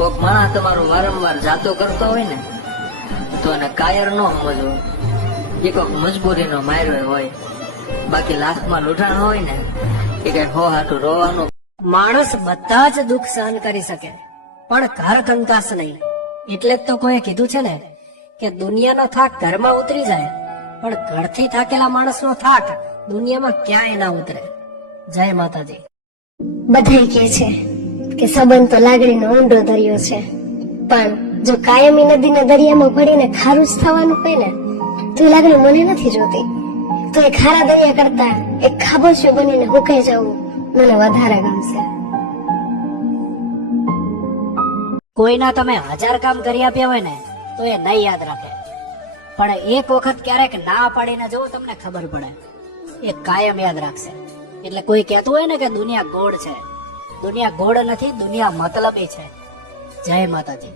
કોક માણસ તમારો વારંવાર જાતો કરતો હોય ને તો એને કાયર ન સમજવો. એ કોક મજબૂરીનો માર્યો હોય. બાકી લાખમાં લૂંટાણ હોય ને એ કઈ હો હાટું રોવાનું. માણસ બધા જ દુઃખ સહન કરી શકે પણ ઘર કંકાસ નહીં. એટલે જ તો કોઈ કીધું છે ને કે દુનિયાનો થાક ઘરમાં ઉતરી જાય પણ ઘરથી થાકેલા માણસનો થાક દુનિયામાં ક્યાંય ના ઉતરે. જય માતાજી. બધાય કહે છે કે સંબંધ તો લાગણીનો ઊંડો દરિયો છે, પણ જો કાયમી નદીના દરિયામાં પડીને ખારું જ થવાનું હોય ને તો એ લાગણી મને નથી જોતી. તો એ ખારા દરિયા કરતા એક ખાબોચિયું બનીને હુકાઈ જવું મને વધારે ગમશે. કોઈના તમે 1000 કામ કરી આપ્યા હોય ને તો એ નહીં યાદ રાખે, પણ એક વખત ક્યારેક ના પાડીને જો તમને ખબર પડે એ કાયમ યાદ રાખશે. એટલે કોઈ કહેતું હોય ને કે દુનિયા ગોળ છે, દુનિયા ગોળ નથી, દુનિયા મતલબી છે. જય માતાજી.